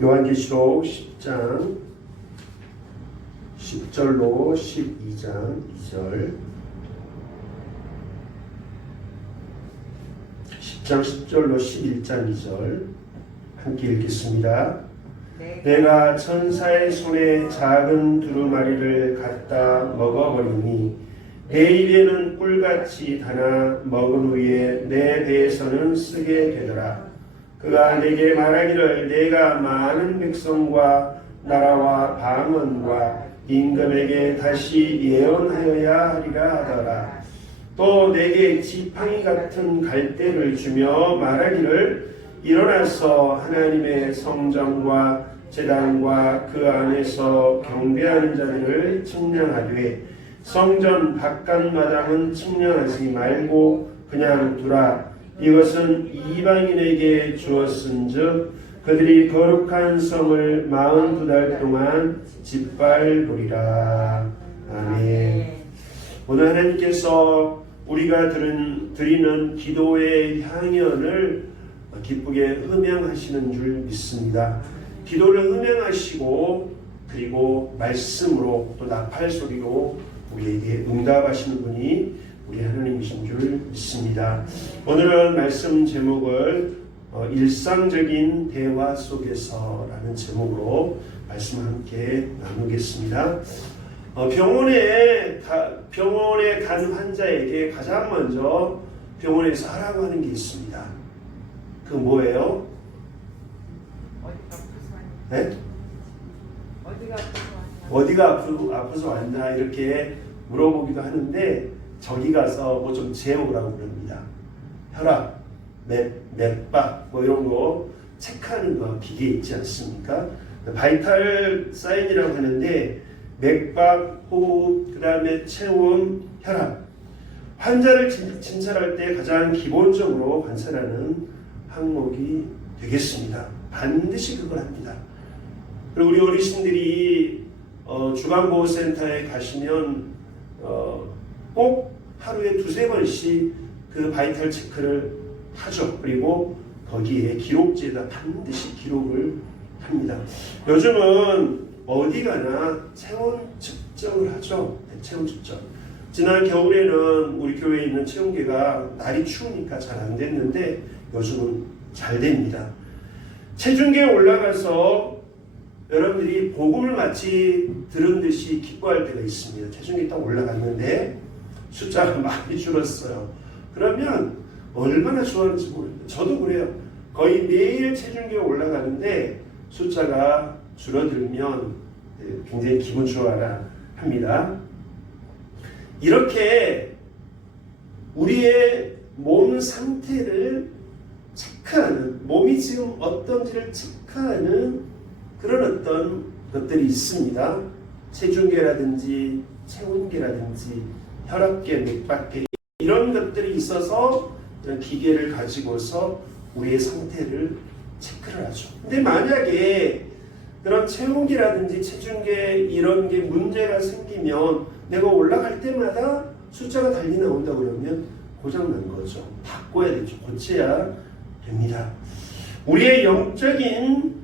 요한계시록 10장 10절로 12장 2절 10장 10절로 11장 2절 함께 읽겠습니다. 내가 천사의 손에 작은 두루마리를 갖다 먹어버리니 내 입에는 꿀같이 다나 먹은 후에 내 배에서는 쓰게 되더라. 그가 내게 말하기를 내가 많은 백성과 나라와 방언과 임금에게 다시 예언하여야 하리라 하더라. 또 내게 지팡이 같은 갈대를 주며 말하기를 일어나서 하나님의 성전과 제단과 그 안에서 경배하는 자들을 측량하되 성전 바깥마당은 측량하지 말고 그냥 두라. 이것은 이방인에게 주었은즉 그들이 거룩한 성을 42달 동안 짓밟으리라. 아멘. 오늘 하나님께서 우리가 드리는 기도의 향연을 기쁘게 흠양하시는 줄 믿습니다. 기도를 흠양하시고 그리고 말씀으로 또 나팔 소리로 우리에게 응답하시는 분이 우리 하나님이신 줄 믿습니다. 오늘은 말씀 제목을 일상적인 대화 속에서라는 제목으로 말씀 함께 나누겠습니다. 병원에 간 환자에게 가장 먼저 병원에서 하라고 하는 게 있습니다. 그 뭐예요? 어디가 아파서 왔나 이렇게 물어보기도 하는데 저기 가서 뭐 좀 재우라고 그럽니다. 혈압, 맥박 뭐 이런 거 체크하는 거 기계 있지 않습니까? 바이탈 사인이라고 하는데 맥박, 호흡, 그 다음에 체온, 혈압. 환자를 진찰할 때 가장 기본적으로 관찰하는 항목이 되겠습니다. 반드시 그걸 합니다. 그리고 우리 어르신들이 주간보호센터에 가시면 꼭 하루에 2-3번씩 그 바이탈 체크를 하죠. 그리고 거기에 기록지에다 반드시 기록을 합니다. 요즘은 어디 가나 체온 측정을 하죠. 체온 측정. 지난 겨울에는 우리 교회에 있는 체온계가 날이 추우니까 잘 안 됐는데 요즘은 잘 됩니다. 체중계에 올라가서 여러분들이 복음을 마치 들은 듯이 기뻐할 때가 있습니다. 체중계에 딱 올라갔는데 숫자가 많이 줄었어요. 그러면 얼마나 좋아하는지 모릅니다. 저도 그래요. 거의 매일 체중계에 올라가는데 숫자가 줄어들면 굉장히 기분 좋아라 합니다. 이렇게 우리의 몸 상태를 체크하는, 몸이 지금 어떤지를 체크하는 그런 어떤 것들이 있습니다. 체중계라든지 체온계라든지 혈압계, 맥박계 이런 것들이 있어서 기계를 가지고서 우리의 상태를 체크를 하죠. 근데 만약에 그런 체온계라든지 체중계 이런 게 문제가 생기면 내가 올라갈 때마다 숫자가 달리 나온다 그러면 고장난 거죠. 바꿔야 되죠. 고쳐야 됩니다. 우리의 영적인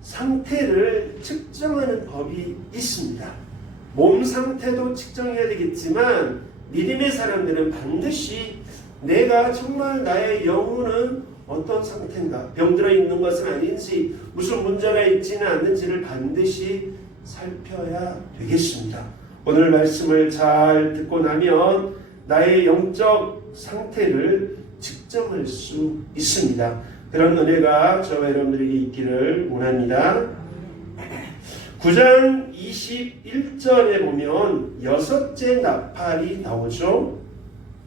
상태를 측정하는 법이 있습니다. 몸 상태도 측정해야 되겠지만 믿음의 사람들은 반드시 내가 정말 나의 영혼은 어떤 상태인가, 병들어 있는 것은 아닌지, 무슨 문제가 있지는 않는지를 반드시 살펴야 되겠습니다. 오늘 말씀을 잘 듣고 나면 나의 영적 상태를 측정할 수 있습니다. 그런 은혜가 저와 여러분들에게 있기를 원합니다. 9장 21절에 보면 6째 나팔이 나오죠.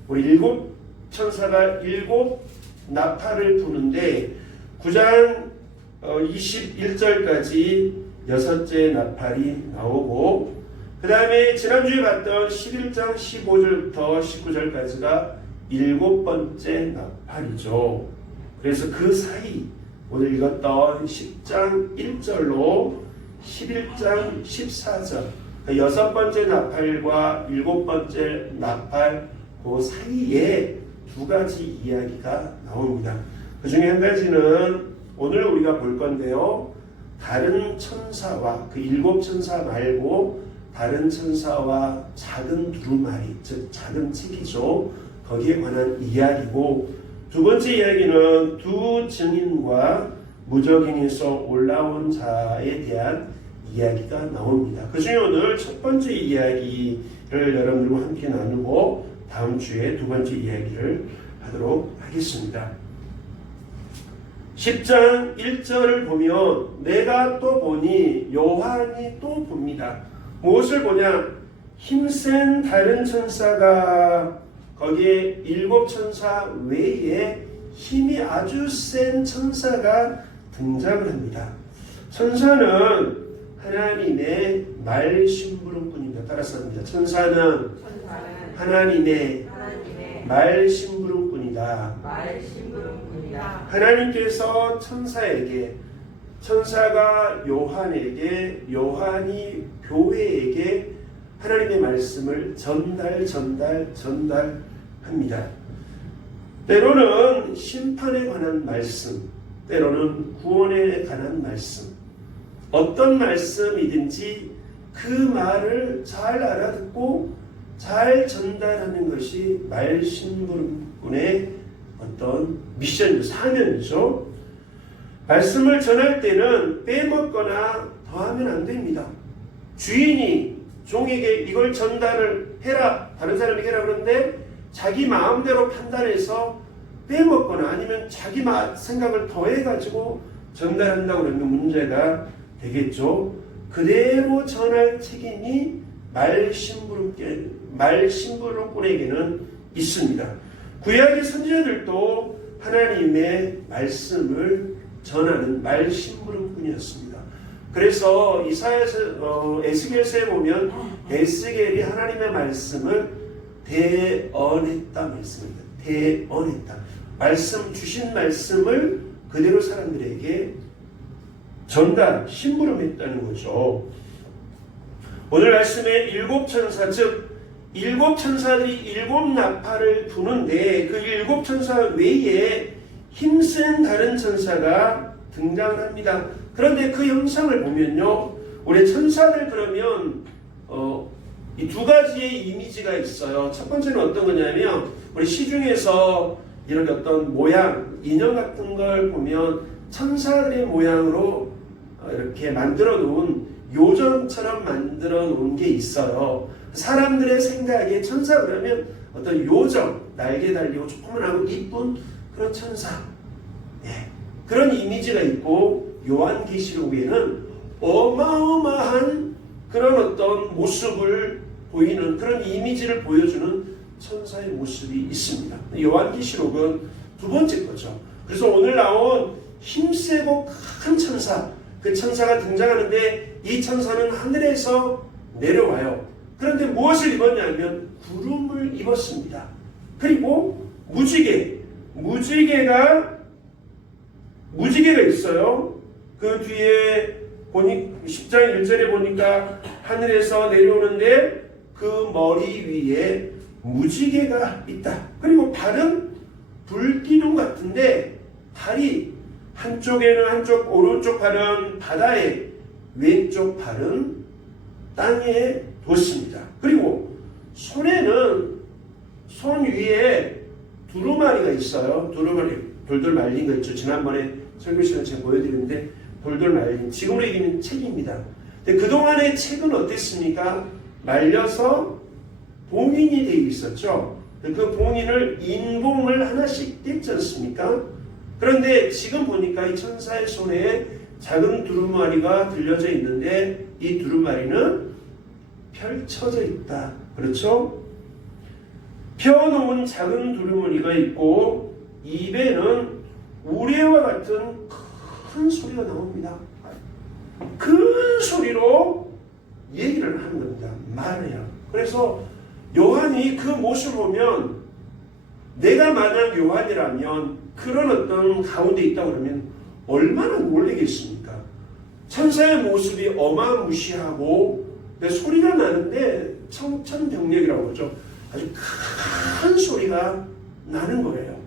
우리 7 천사가 7 나팔을 부는데 9장 21절까지 6째 나팔이 나오고 그 다음에 지난주에 봤던 11장 15절부터 19절까지가 7번째 나팔이죠. 그래서 그 사이 오늘 읽었던 10장 1절로 11장 14절 6번째 나팔과 7번째 나팔 그 사이에 2가지 이야기가 나옵니다. 그 중에 한 가지는 오늘 우리가 볼 건데요. 다른 천사와 그 일곱 천사 말고 다른 천사와 작은 두루마리, 즉 작은 책이죠. 거기에 관한 이야기고, 두 번째 이야기는 두 증인과 무적인에서 올라온 자에 대한 이야기가 나옵니다. 그 중에 오늘 첫 번째 이야기를 여러분들과 함께 나누고 다음 주에 두 번째 이야기를 하도록 하겠습니다. 10장 1절을 보면 내가 또 보니 요한이 또 봅니다. 무엇을 보냐? 힘센 다른 천사가 거기에 일곱 천사 외에 힘이 아주 센 천사가 등장을 합니다. 천사는 하나님의 말심부름꾼입니다. 따라서 합니다. 천사는 하나님의 말심부름꾼이다. 하나님께서 천사에게, 천사가 요한에게, 요한이 교회에게 하나님의 말씀을 전달합니다. 때로는 심판에 관한 말씀, 때로는 구원에 관한 말씀, 어떤 말씀이든지 그 말을 잘 알아듣고 잘 전달하는 것이 말심부름꾼의 어떤 미션이죠, 사명이죠. 말씀을 전할 때는 빼먹거나 더하면 안 됩니다. 주인이 종에게 이걸 전달을 해라, 다른 사람에게 해라 그러는데 자기 마음대로 판단해서 빼먹거나 아니면 자기 생각을 더해가지고 전달한다고 그러면 문제가 되겠죠. 그대로 전할 책임이 말심부름꾼에게는 있습니다. 구약의 선지자들도 하나님의 말씀을 전하는 말심부름꾼이었습니다. 그래서 에스겔서에 보면 에스겔이 하나님의 말씀을 대언했다 말씀입니다. 대언했다. 주신 말씀을 그대로 사람들에게 심부름했다는 거죠. 오늘 말씀에 일곱 천사, 즉 일곱 천사들이 일곱 나팔을 부는데 그 일곱 천사 외에 힘센 다른 천사가 등장을 합니다. 그런데 그 형상을 보면요, 우리 천사들 그러면 이 두 가지의 이미지가 있어요. 첫 번째는 어떤 거냐면 우리 시중에서 이렇게 어떤 모양, 인형 같은 걸 보면 천사들의 모양으로 이렇게 만들어 놓은 요정처럼 만들어 놓은 게 있어요. 사람들의 생각에 천사 그러면 어떤 요정, 날개 달리고 조그만하고 이쁜 그런 천사, 그런 이미지가 있고, 요한계시록에는 어마어마한 그런 어떤 모습을 보이는 그런 이미지를 보여주는 천사의 모습이 있습니다. 요한계시록은 두 번째 거죠. 그래서 오늘 나온 힘세고 큰 천사, 그 천사가 등장하는데 이 천사는 하늘에서 내려와요. 그런데 무엇을 입었냐면 구름을 입었습니다. 그리고 무지개가 있어요. 그 뒤에 10장 1절에 보니까 하늘에서 내려오는데 그 머리 위에 무지개가 있다. 그리고 발은 불기둥 같은데 발이 한쪽 오른쪽 발은 바다에, 왼쪽 발은 땅에 뒀습니다. 그리고 손 위에 두루마리가 있어요. 두루마리 돌돌 말린 거 있죠. 지난번에 설교 시간에 제가 보여드렸는데 돌돌 말린, 지금으로 얘기하면 책입니다. 근데 그동안의 책은 어땠습니까? 말려서 봉인이 되어 있었죠. 그 봉인을 인봉을 하나씩 뗐지 않습니까? 그런데 지금 보니까 이 천사의 손에 작은 두루마리가 들려져 있는데 이 두루마리는 펼쳐져 있다. 그렇죠? 펴놓은 작은 두루마리가 있고 입에는 우레와 같은 큰 소리가 나옵니다. 큰 소리로 얘기를 하는 겁니다. 말을 해요. 그래서 요한이 그 모습을 보면 내가 만약 요한이라면 그런 어떤 가운데 있다 그러면 얼마나 놀라겠습니까? 천사의 모습이 어마무시하고 소리가 나는데 청천벽력이라고 그러죠. 아주 큰 소리가 나는 거예요.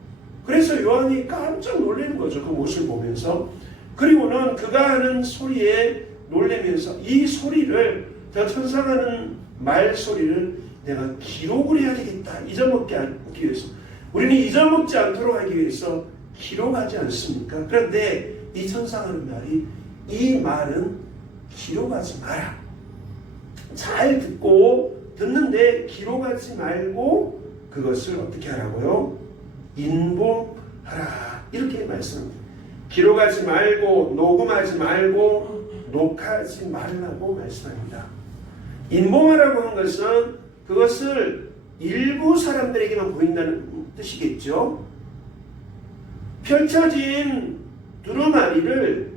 그래서 요한이 깜짝 놀라는 거죠. 그 모습을 보면서. 그리고는 그가 하는 소리에 놀라면서 이 소리를, 저 천사가 하는 말소리를 내가 기록을 해야 되겠다. 잊어먹지 않기 위해서. 우리는 잊어먹지 않도록 하기 위해서 기록하지 않습니까? 그런데 이 천사가 하는 말이, 이 말은 기록하지 마라. 잘 듣는데 기록하지 말고 그것을 어떻게 하라고요? 인봉하라. 이렇게 말씀합니다. 기록하지 말고, 녹음하지 말고, 녹화하지 말라고 말씀합니다. 인봉하라고 한 것은 그것을 일부 사람들에게만 보인다는 뜻이겠죠. 펼쳐진 두루마리를,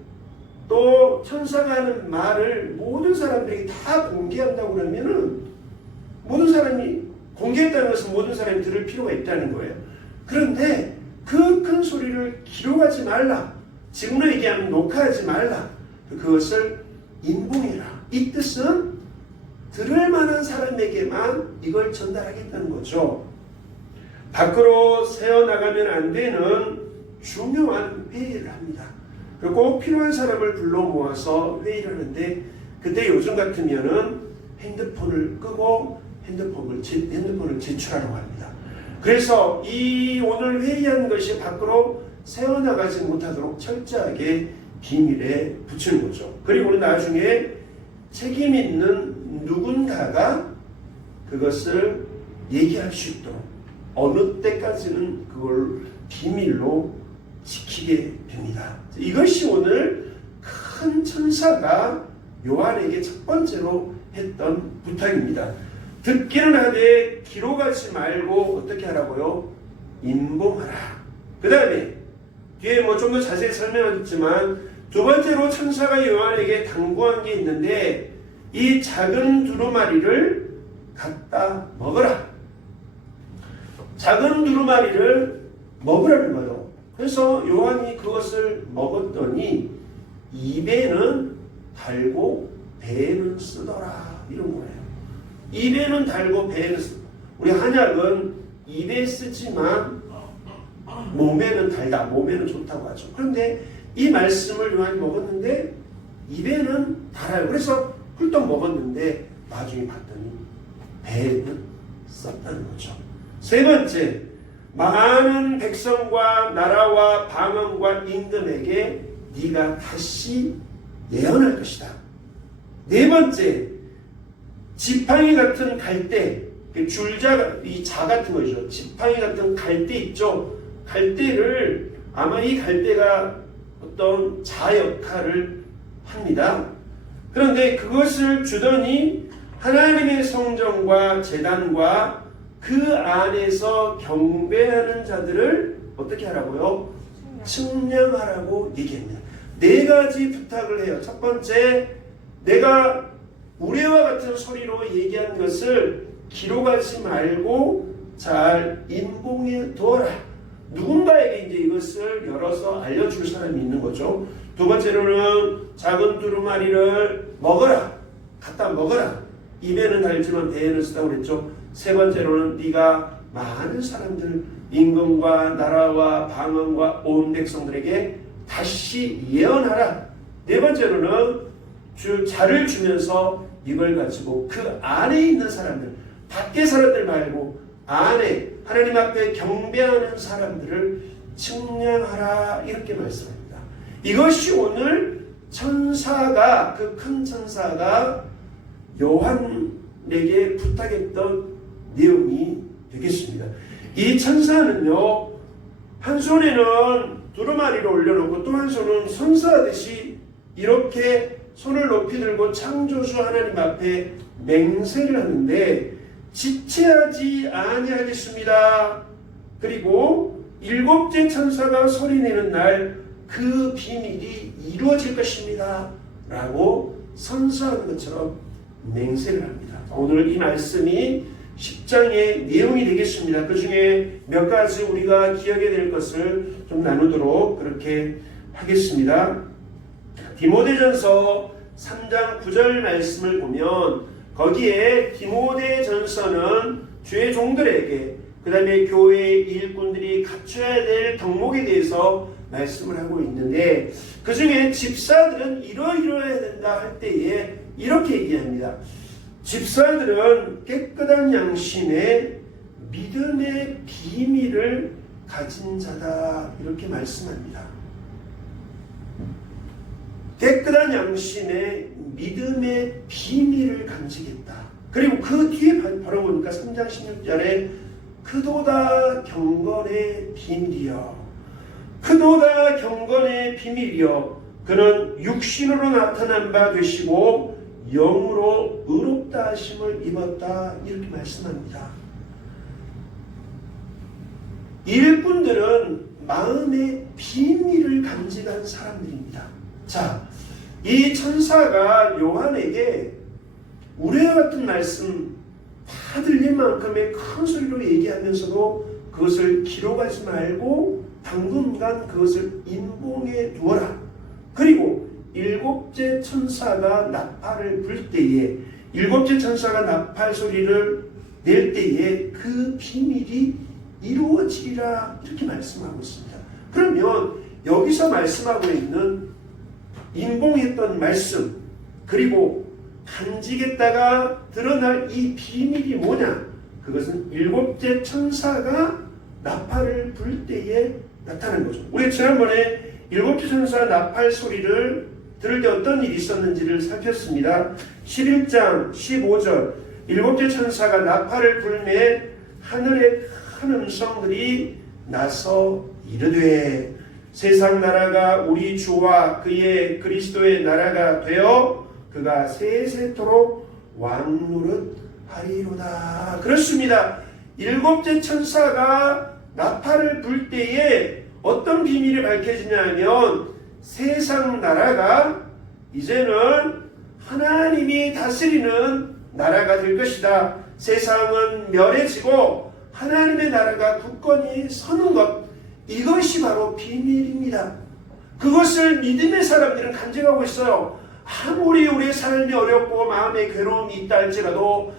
또 천사가 하는 말을 모든 사람들에게 다 공개한다고 그러면은, 모든 사람이 공개했다는 것은 모든 사람이 들을 필요가 있다는 거예요. 그런데 그 큰 소리를 기록하지 말라, 지금으로 얘기하면 녹화하지 말라, 그것을 인봉해라. 이 뜻은 들을 만한 사람에게만 이걸 전달하겠다는 거죠. 밖으로 새어나가면 안 되는 중요한 회의를 합니다. 그리고 꼭 필요한 사람을 불러 모아서 회의를 하는데, 그때 요즘 같으면은 핸드폰을 끄고 핸드폰을 제출하라고 합니다. 그래서 이 오늘 회의한 것이 밖으로 새어나가지 못하도록 철저하게 비밀에 붙이는 거죠. 그리고 나중에 책임 있는 누군가가 그것을 얘기할 수 있도록 어느 때까지는 그걸 비밀로 지키게 됩니다. 이것이 오늘 큰 천사가 요한에게 첫 번째로 했던 부탁입니다. 듣기는 하되 기록하지 말고 어떻게 하라고요? 인봉하라. 그 다음에 뒤에 좀 더 자세히 설명하겠지만, 두 번째로 천사가 요한에게 당부한 게 있는데, 이 작은 두루마리를 갖다 먹어라. 작은 두루마리를 먹으라는 거예요. 그래서 요한이 그것을 먹었더니 입에는 달고 배에는 쓰더라, 이런 거예요. 입에는 달고 배에는 쓰. 우리 한약은 입에 쓰지만 몸에는 달다, 몸에는 좋다고 하죠. 그런데 이 말씀을 요한이 먹었는데 입에는 달아요. 그래서 훌떡 먹었는데 나중에 봤더니 배에는 썼다는 거죠. 세 번째, 많은 백성과 나라와 방언과 임금에게 네가 다시 예언할 것이다. 네 번째, 지팡이 같은 갈대, 이 자 같은 거죠. 지팡이 같은 갈대 있죠. 갈대를, 아마 이 갈대가 어떤 자 역할을 합니다. 그런데 그것을 주더니 하나님의 성전과 제단과 그 안에서 경배하는 자들을 어떻게 하라고요? 측량하라고 얘기합니다. 네 가지 부탁을 해요. 첫 번째, 내가 우레와 같은 소리로 얘기한 것을 기록하지 말고 잘 인봉해 두어라. 누군가에게 이제 이것을 열어서 알려줄 사람이 있는 거죠. 두 번째로는 작은 두루마리를 먹어라. 갖다 먹어라. 입에는 달지만 배에는 쓰다고 그랬죠. 세 번째로는 네가 많은 사람들, 임금과 나라와 방언과 온 백성들에게 다시 예언하라. 네 번째로는 자를 주면서 이걸 가지고 그 안에 있는 사람들, 밖에 사람들 말고 안에 하나님 앞에 경배하는 사람들을 측량하라, 이렇게 말씀합니다. 이것이 오늘 천사가, 그 큰 천사가 요한에게 부탁했던 내용이 되겠습니다. 이 천사는요, 한 손에는 두루마리를 올려놓고 또 한 손은 선사하듯이 이렇게 손을 높이 들고 창조주 하나님 앞에 맹세를 하는데, 지체하지 아니하겠습니다. 그리고 일곱째 천사가 소리내는 날 그 비밀이 이루어질 것입니다. 라고 선서하는 것처럼 맹세를 합니다. 오늘 이 말씀이 10장의 내용이 되겠습니다. 그 중에 몇 가지 우리가 기억해야 될 것을 좀 나누도록 그렇게 하겠습니다. 디모데전서 3장 9절 말씀을 보면, 거기에 디모데전서는 주의 종들에게, 그 다음에 교회의 일꾼들이 갖춰야 될 덕목에 대해서 말씀을 하고 있는데, 그 중에 집사들은 이러이러해야 된다 할 때에 이렇게 얘기합니다. 집사들은 깨끗한 양심에 믿음의 비밀을 가진 자다, 이렇게 말씀합니다. 깨끗한 양심에 믿음의 비밀을 간직했다. 그리고 그 뒤에 바로 보니까 3장 16절에 그도다 경건의 비밀이여, 그도다 경건의 비밀이여, 그는 육신으로 나타난 바 되시고 영으로 의롭다 하심을 입었다, 이렇게 말씀합니다. 일꾼들은 마음의 비밀을 간직한 사람들입니다. 자, 이 천사가 요한에게 우레와 같은 말씀 다 들릴 만큼의 큰 소리로 얘기하면서도 그것을 기록하지 말고 당분간 그것을 인봉해 두어라. 그리고 일곱째 천사가 나팔을 불 때에, 일곱째 천사가 나팔 소리를 낼 때에 그 비밀이 이루어지리라, 이렇게 말씀하고 있습니다. 그러면 여기서 말씀하고 있는 인봉했던 말씀, 그리고 간직했다가 드러날 이 비밀이 뭐냐? 그것은 일곱째 천사가 나팔을 불 때에 나타난 거죠. 우리 지난번에 일곱째 천사 나팔 소리를 들을 때 어떤 일이 있었는지를 살폈습니다. 11장 15절, 일곱째 천사가 나팔을 불매 하늘의 큰 음성들이 나서 이르되 세상 나라가 우리 주와 그의 그리스도의 나라가 되어 그가 세세토록 왕노릇 하리로다. 그렇습니다. 일곱째 천사가 나팔을 불 때에 어떤 비밀이 밝혀지냐 하면 세상 나라가 이제는 하나님이 다스리는 나라가 될 것이다. 세상은 멸해지고 하나님의 나라가 굳건히 서는 것, 이것이 바로 비밀입니다. 그것을 믿음의 사람들은 간직하고 있어요. 아무리 우리의 삶이 어렵고 마음에 괴로움이 있다 할지라도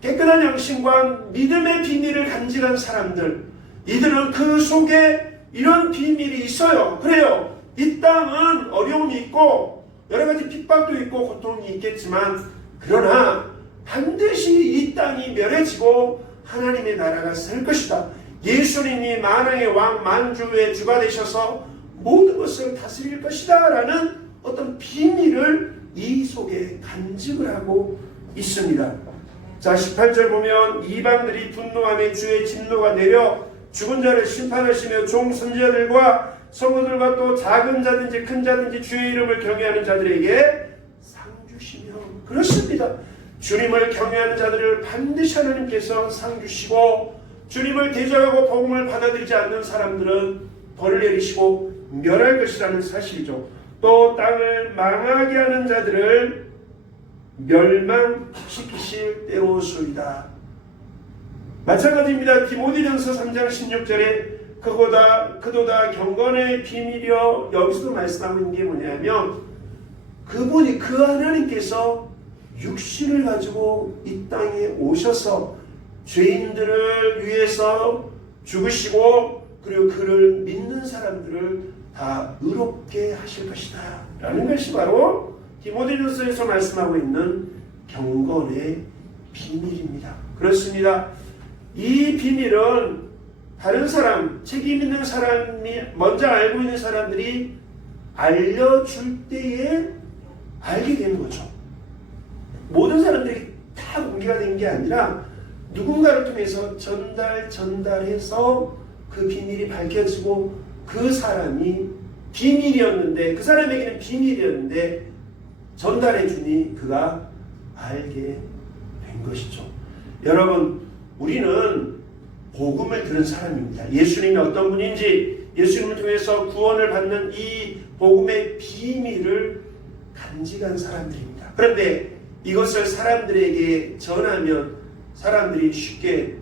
깨끗한 양심과 믿음의 비밀을 간직한 사람들, 이들은 그 속에 이런 비밀이 있어요. 그래요. 이 땅은 어려움이 있고 여러 가지 핍박도 있고 고통이 있겠지만, 그러나 반드시 이 땅이 멸해지고 하나님의 나라가 설 것이다. 예수님이 만왕의 왕 만주의 주가 되셔서 모든 것을 다스릴 것이다 라는 어떤 비밀을 이 속에 간직을 하고 있습니다. 자, 18절 보면 이방들이 분노하며 주의 진노가 내려 죽은 자를 심판하시며 종 선지자들과 성도들과 또 작은 자든지 큰 자든지 주의 이름을 경외하는 자들에게 상 주시며, 그렇습니다. 주님을 경외하는 자들을 반드시 하나님께서 상 주시고, 주님을 대적하고 복음을 받아들이지 않는 사람들은 벌을 내리시고 멸할 것이라는 사실이죠. 또 땅을 망하게 하는 자들을 멸망시키실 때로소이다. 마찬가지입니다. 디모데전서 3장 16절에 그도다 경건의 비밀이여, 여기서도 말씀하고 있는 게 뭐냐면 그분이, 그 하나님께서 육신을 가지고 이 땅에 오셔서 죄인들을 위해서 죽으시고, 그리고 그를 믿는 사람들을 다 의롭게 하실 것이다 라는 것이 바로 디모데전서에서 말씀하고 있는 경건의 비밀입니다. 그렇습니다. 이 비밀은 다른 사람, 책임 있는 사람이 먼저 알고 있는 사람들이 알려줄 때에 알게 되는 거죠. 모든 사람들이 다 공개가 된 게 아니라 누군가를 통해서 전달해서 그 비밀이 밝혀지고, 그 사람이 비밀이었는데, 그 사람에게는 비밀이었는데 전달해 주니 그가 알게 된 것이죠. 여러분, 우리는 복음을 들은 사람입니다. 예수님이 어떤 분인지, 예수님을 통해서 구원을 받는 이 복음의 비밀을 간직한 사람들입니다. 그런데 이것을 사람들에게 전하면 사람들이 쉽게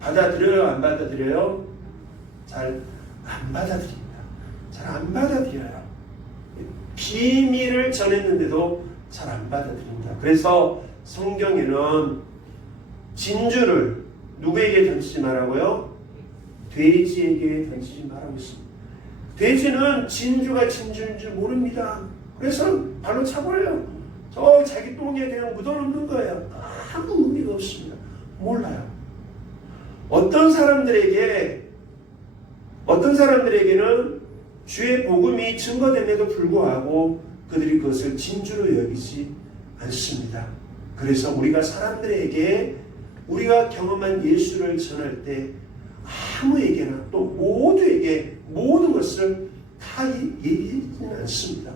받아들여요, 안 받아들여요? 잘 안 받아들입니다. 잘 안 받아들여요. 비밀을 전했는데도 잘 안 받아들입니다. 그래서 성경에는 진주를 누구에게 던지지 말라고요? 돼지에게 던지지 말라고 했습니다. 돼지는 진주가 진주인 줄 모릅니다. 그래서 발로 차버려요. 저 자기 똥에 그냥 묻어놓는 거예요. 아무 의미가 없습니다. 몰라요. 어떤 사람들에게는 주의 복음이 증거됨에도 불구하고 그들이 그것을 진주로 여기지 않습니다. 그래서 우리가 사람들에게 우리가 경험한 예수를 전할 때 아무에게나 또 모두에게 모든 것을 다 얘기하지는 않습니다.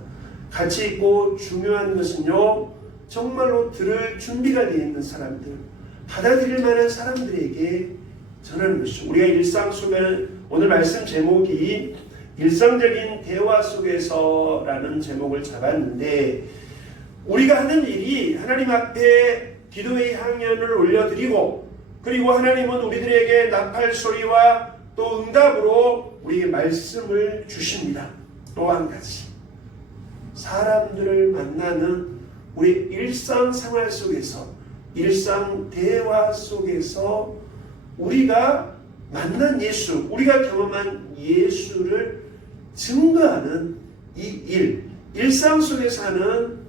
가치 있고 중요한 것은요, 정말로 들을 준비가 되어 있는 사람들, 받아들일 만한 사람들에게 전하는 것이죠. 우리가 일상 속에는 오늘 말씀 제목이 일상적인 대화 속에서라는 제목을 잡았는데, 우리가 하는 일이 하나님 앞에 기도의 향연을 올려드리고, 그리고 하나님은 우리들에게 나팔 소리와 또 응답으로 우리에게 말씀을 주십니다. 또 한 가지, 사람들을 만나는 우리 일상생활 속에서, 일상 대화 속에서 우리가 만난 예수, 우리가 경험한 예수를 증거하는 이 일, 일상 속에서 하는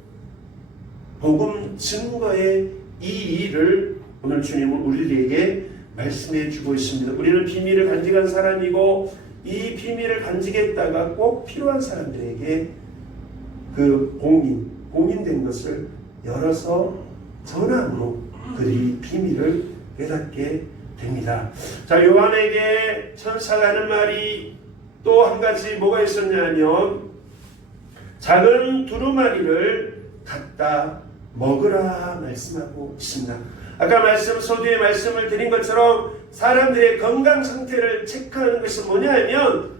복음 증거의 이 일을 오늘 주님은 우리들에게 말씀해 주고 있습니다. 우리는 비밀을 간직한 사람이고, 이 비밀을 간직했다가 꼭 필요한 사람들에게 그 공인된 것을 열어서 전함으로 그들이 비밀을 깨닫게 됩니다. 자, 요한에게 천사가 하는 말이 또 한 가지 뭐가 있었냐면, 작은 두루마리를 갖다 먹으라 말씀하고 있습니다. 아까 서두에 말씀을 드린 것처럼 사람들의 건강 상태를 체크하는 것은 뭐냐면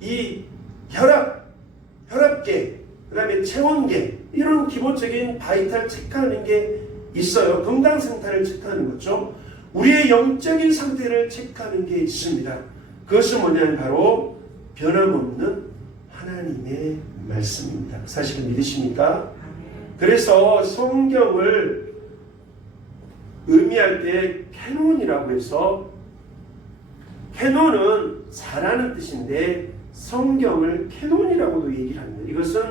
이 혈압계, 그 다음에 체온계, 이런 기본적인 바이탈 체크하는 게 있어요. 건강 상태를 체크하는 거죠. 우리의 영적인 상태를 체크하는 게 있습니다. 그것은 뭐냐면 바로 변함없는 하나님의 말씀입니다. 사실은 믿으십니까? 그래서 성경을 의미할 때 캐논이라고 해서, 캐논은 자라는 뜻인데 성경을 캐논이라고도 얘기를 합니다. 이것은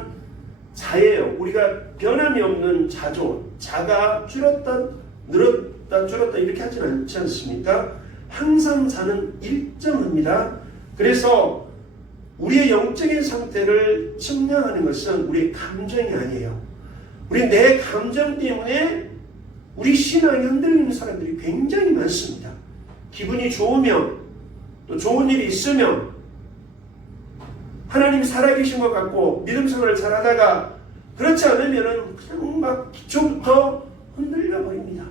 자예요. 우리가 변함이 없는 자조, 자가 줄었다 늘었다 줄었다 이렇게 하지 않지 않습니까? 항상 자는 일정합니다. 그래서 우리의 영적인 상태를 측량하는 것은 우리의 감정이 아니에요. 우리 내 감정 때문에 우리 신앙이 흔들리는 사람들이 굉장히 많습니다. 기분이 좋으면, 또 좋은 일이 있으면 하나님이 살아계신 것 같고 믿음 생활을 잘하다가, 그렇지 않으면 그냥 막 기초부터 흔들려 버립니다.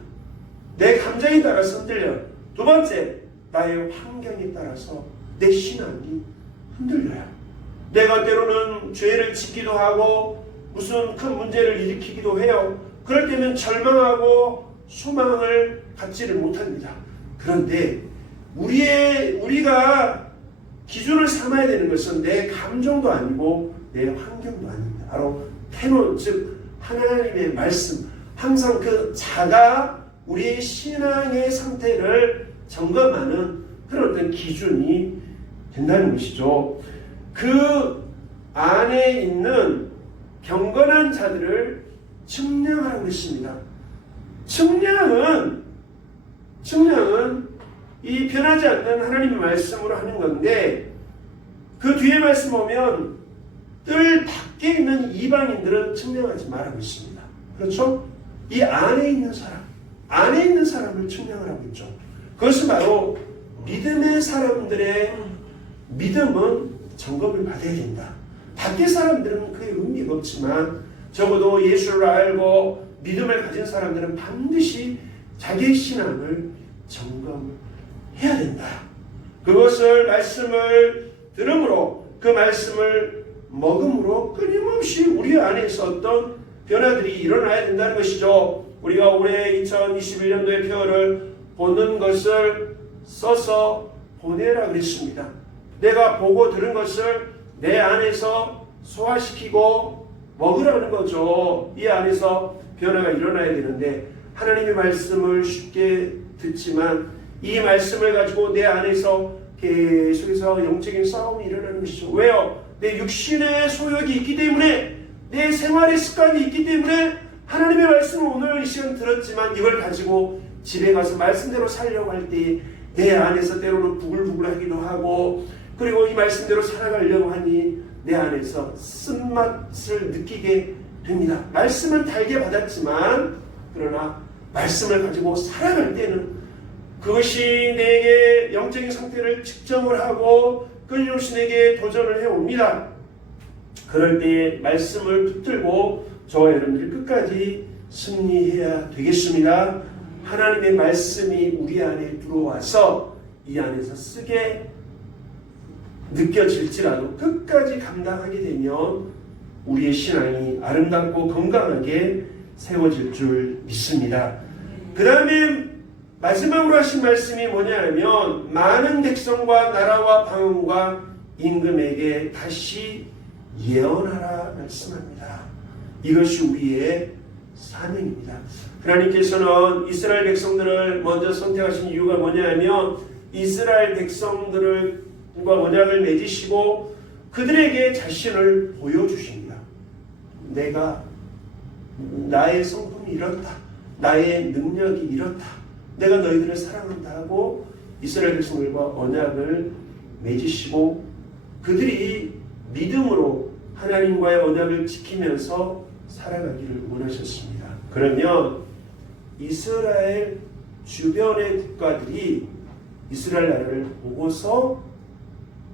내 감정에 따라서 흔들려요. 두 번째, 나의 환경에 따라서 내 신앙이 흔들려요. 내가 때로는 죄를 짓기도 하고 무슨 큰 문제를 일으키기도 해요. 그럴 때면 절망하고 소망을 갖지를 못합니다. 그런데 우리가 기준을 삼아야 되는 것은 내 감정도 아니고 내 환경도 아닙니다. 바로 캐논, 즉 하나님의 말씀, 항상 그 자가 우리의 신앙의 상태를 점검하는 그런 어떤 기준이 된다는 것이죠. 그 안에 있는 경건한 자들을 측량하는 것입니다. 측량은 이 변하지 않는 하나님의 말씀으로 하는 건데, 그 뒤에 말씀 보면 뜰 밖에 있는 이방인들은 측량하지 말라고 있습니다. 그렇죠? 이 안에 있는 사람을 측량을 하고 있죠. 그것은 바로 믿음의 사람들의 믿음은 점검을 받아야 된다. 밖의 사람들은 그게 의미가 없지만 적어도 예수를 알고 믿음을 가진 사람들은 반드시 자기의 신앙을 점검해야 된다. 그것을 말씀을 들음으로, 그 말씀을 먹음으로 끊임없이 우리 안에서 어떤 변화들이 일어나야 된다는 것이죠. 우리가 올해 2021년도의 표어를 보는 것을 써서 보내라 그랬습니다. 내가 보고 들은 것을 내 안에서 소화시키고 먹으라는 거죠. 이 안에서 변화가 일어나야 되는데, 하나님의 말씀을 쉽게 듣지만 이 말씀을 가지고 내 안에서 계속해서 영적인 싸움이 일어나는 것이죠. 왜요? 내 육신의 소욕이 있기 때문에, 내 생활의 습관이 있기 때문에 하나님의 말씀을 오늘 이 시간 들었지만 이걸 가지고 집에 가서 말씀대로 살려고 할 때 내 안에서 때로는 부글부글하기도 하고, 그리고 이 말씀대로 살아가려고 하니 내 안에서 쓴맛을 느끼게 됩니다. 말씀은 달게 받았지만 그러나 말씀을 가지고 살아갈 때는 그것이 내게 영적인 상태를 측정을 하고 끊임없이 내게 도전을 해옵니다. 그럴 때 말씀을 붙들고 저와 여러분들이 끝까지 승리해야 되겠습니다. 하나님의 말씀이 우리 안에 들어와서 이 안에서 쓰게 느껴질지라도 끝까지 감당하게 되면 우리의 신앙이 아름답고 건강하게 세워질 줄 믿습니다. 그 다음에 마지막으로 하신 말씀이 뭐냐 하면 많은 백성과 나라와 방언과 임금에게 다시 예언하라 말씀합니다. 이것이 우리의 사명입니다. 하나님께서는 이스라엘 백성들을 먼저 선택하신 이유가 뭐냐 하면 이스라엘 백성들과 언약을 맺으시고 그들에게 자신을 보여주십니다. 내가 나의 성품이 이렇다. 나의 능력이 이렇다. 내가 너희들을 사랑한다 하고 이스라엘 백성들과 언약을 맺으시고 그들이 믿음으로 하나님과의 언약을 지키면서 살아가기를 원하셨습니다. 그러면 이스라엘 주변의 국가들이 이스라엘 나라를 보고서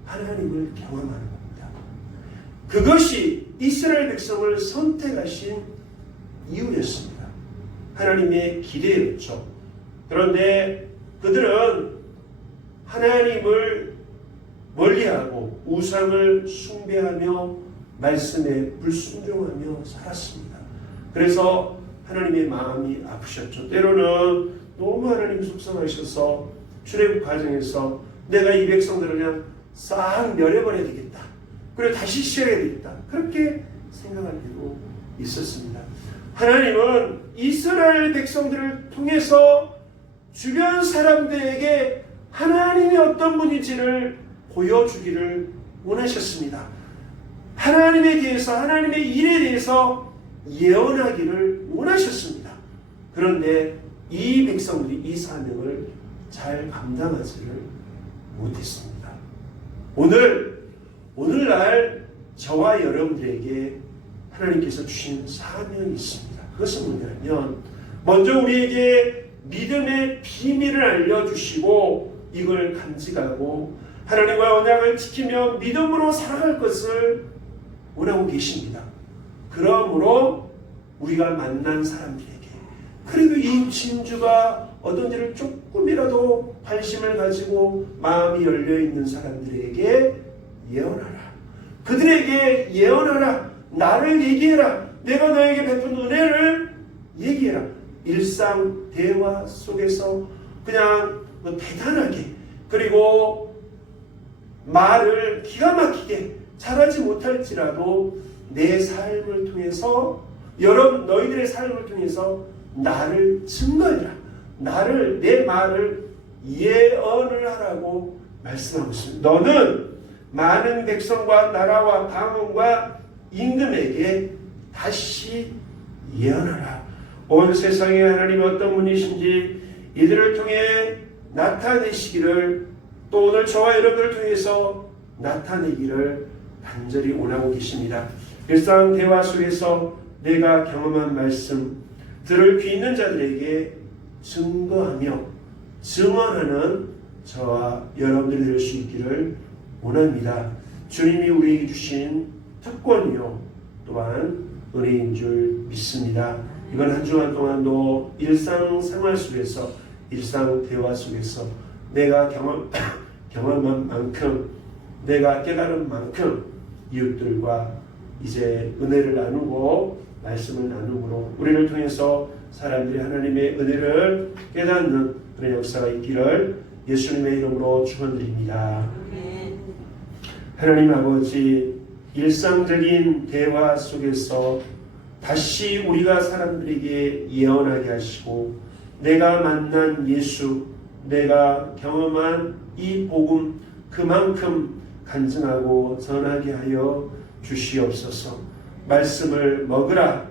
하나님을 경험하는 겁니다. 그것이 이스라엘 백성을 선택하신 이유였습니다. 하나님의 기대였죠. 그런데 그들은 하나님을 멀리하고 우상을 숭배하며 말씀에 불순종하며 살았습니다. 그래서 하나님의 마음이 아프셨죠. 때로는 너무 하나님 속상하셔서 출애굽 과정에서 내가 이 백성들을 그냥 싹 멸해버려야 되겠다. 그리고 다시 시작해야 되겠다. 그렇게 생각할 때도 있었습니다. 하나님은 이스라엘 백성들을 통해서 주변 사람들에게 하나님이 어떤 분인지를 보여주기를 원하셨습니다. 하나님에 대해서, 하나님의 일에 대해서 예언하기를 원하셨습니다. 그런데 이 백성들이 이 사명을 잘 감당하지를 못했습니다. 오늘날 저와 여러분들에게 하나님께서 주신 사명이 있습니다. 그것은 뭐냐면 먼저 우리에게 믿음의 비밀을 알려주시고 이걸 간직하고 하나님과의 언약을 지키며 믿음으로 살아갈 것을 원하고 계십니다. 그러므로 우리가 만난 사람들에게 그리고 이 진주가 어떤지를 조금이라도 관심을 가지고 마음이 열려있는 사람들에게 예언하라. 그들에게 예언하라. 나를 얘기해라. 내가 너에게 베푼 은혜를 얘기해라. 일상 대화 속에서 그냥 대단하게 그리고 말을 기가 막히게 잘하지 못할지라도 내 삶을 통해서 여러분 너희들의 삶을 통해서 나를 증거해라. 나를 내 말을 예언을 하라고 말씀하고 있습니다. 너는 많은 백성과 나라와 방언과 임금에게 다시 예언하라. 온 세상에 하나님이 어떤 분이신지 이들을 통해 나타내시기를 또 오늘 저와 여러분을 통해서 나타내기를 간절히 원하고 계십니다. 일상 대화 속에서 내가 경험한 말씀 들을 귀 있는 자들에게 증거하며 증언하는 저와 여러분들이 될 수 있기를 원합니다. 주님이 우리에게 주신 특권이요 또한 은혜인 줄 믿습니다. 이번 한 주간 동안도 일상생활 속에서 일상 대화 속에서 내가 경험한 만큼 내가 깨달은 만큼 이웃들과 이제 은혜를 나누고 말씀을 나누므로 우리를 통해서 사람들이 하나님의 은혜를 깨닫는 그런 역사가 있기를 예수님의 이름으로 축원드립니다. 하나님 아버지 일상적인 대화 속에서 다시 우리가 사람들에게 예언하게 하시고 내가 만난 예수 내가 경험한 이 복음 그만큼 간증하고 전하게 하여 주시옵소서. 말씀을 먹으라.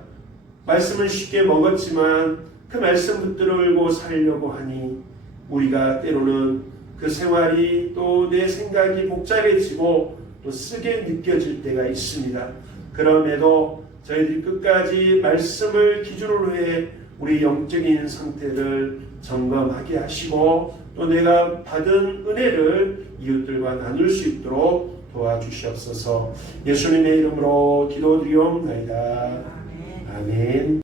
말씀은 쉽게 먹었지만 그 말씀 붙들고 살려고 하니 우리가 때로는 그 생활이 또 내 생각이 복잡해지고 또 쓰게 느껴질 때가 있습니다. 그럼에도 저희들이 끝까지 말씀을 기준으로 해 우리 영적인 상태를 점검하게 하시고 또 내가 받은 은혜를 이웃들과 나눌 수 있도록 도와주시옵소서. 예수님의 이름으로 기도드리옵나이다. 아멘.